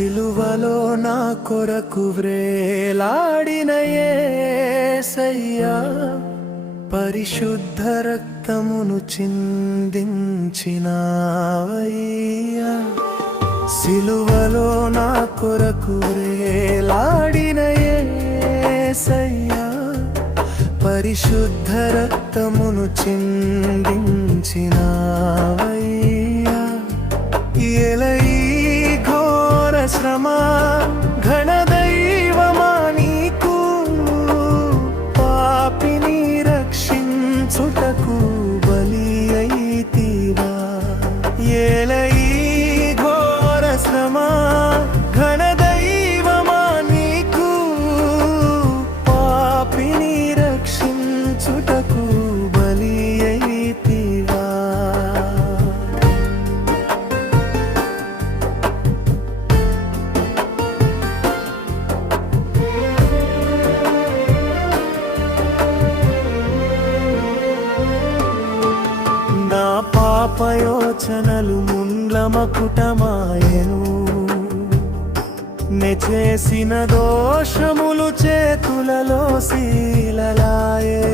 సిలువలో నా కొరకు వ్రేలాడిన యేసయ్యా, పరిశుద్ధ రక్తమును చిందించినావయ్యా. సిలువలో నా కొరకు వ్రేలాడిన యేసయ్యా, పరిశుద్ధ రక్తమును చిందించినావయ్యా. ఎలయి ఘోర శ్రమ ఘనదైవమా నీకు, పాపిని రక్షించుటకు బలి అయితివా. ఎలయి ఘోర శ్రమ ఘనదైవమా నీకు, పాపిని రక్షించుటకు బలి అయితివా. నా పాపయోచనలు ముండ్ల మకుటమాయెను, నే చేసిన దోషములు చేతులలో శీలలాయే.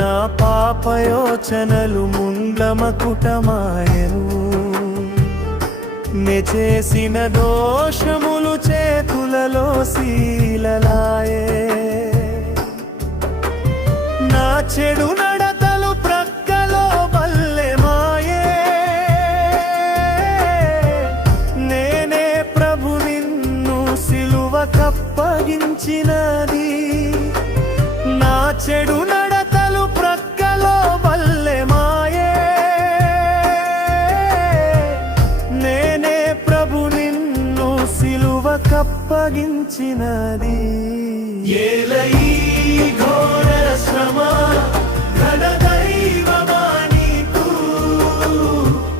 నా పాపయోచనలు ముండ్ల మకుటమాయెను, నే చేసిన దోషములు చేతులలో శీలలాయే. నా చెడు నడతలు ప్రక్కలో బల్లెమాయే, నేనే ప్రభు నిన్ను సిలువకప్పగించినది. నా చెడు నడతలు ప్రక్కలో బల్లెమాయే, నేనే ప్రభు నిన్ను సిలువకప్పగించినది. ఏలయి ఘోర శ్రమ ఘనదైవమా నీకు,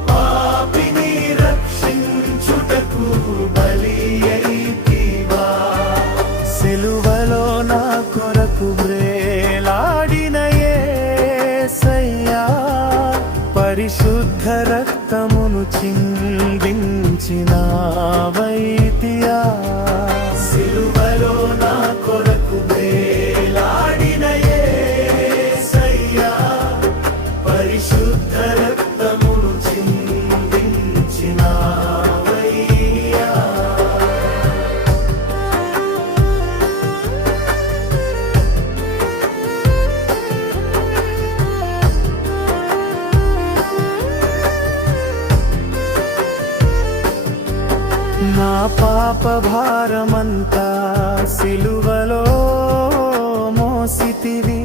పాపిని రక్షించుటకు బలి అయితివా. సిలువలో నా కొరకు వ్రేలాడిన యేసయ్యా, పరిశుద్ధ రక్తమును చిందించినావయ్యా. సిలువలో నా కొరకు వ్రేలాడిన యేసయ్యా, పరిశుద్ధ రక్తమును చిందించినావయ్యా. నా పాప భారమంతా సిలువలో మోసితివి,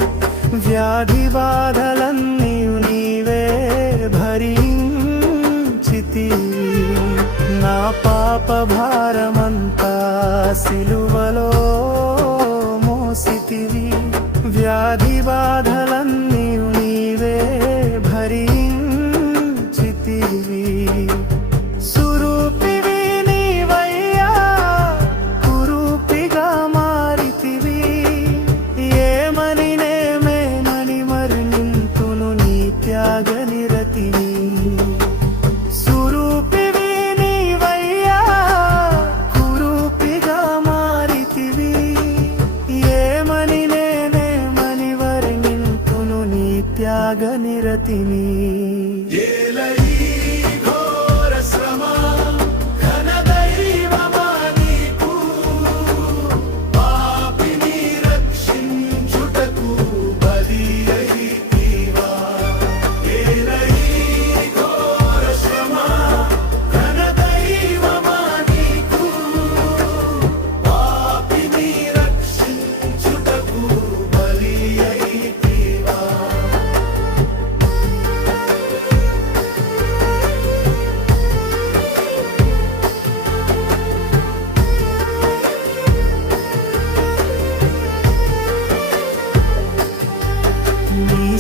వ్యాధి బాధలన్నీ నీవే భరించితివి. నా పాప భారమంతా సిలువలో మోసితివి, వ్యాధి బాధలన్నీ నీవే భరించితివి. సురూపివి నీవయ్యా, కురూపిగా మారితివి. ఏమని నేనేమని వర్ణింతును నీ త్యాగ నిరతిని.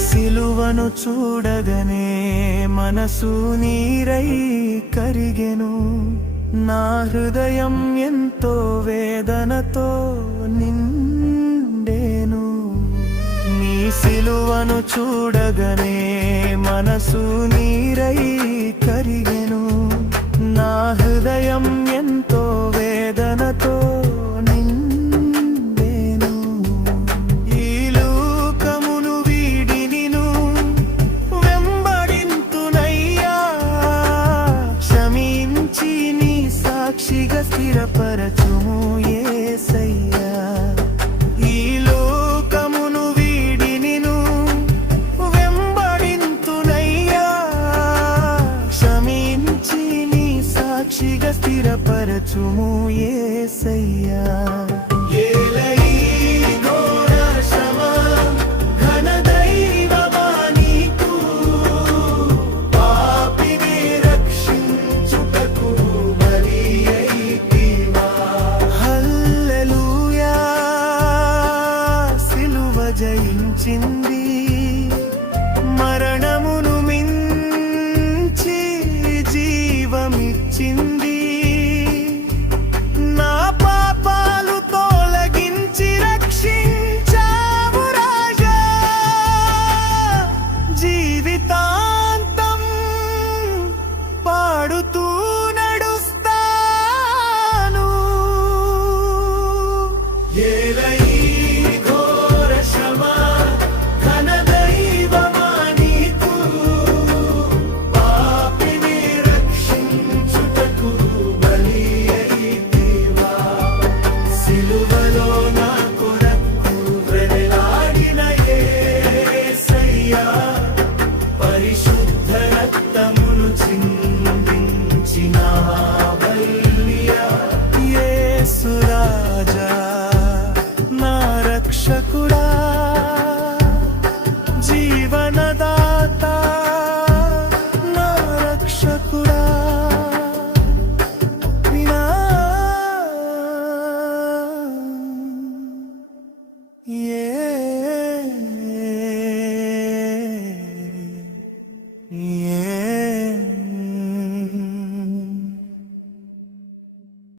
సిలువను చూడగనే మనసు నీరై కరిగెను, నా హృదయం ఎంతో వేదనతో నిండెను. నీ సిలువను చూడగనే మనసు నీరై కరిగెను, నా హృదయం కరుణించుము యేసయ్యా.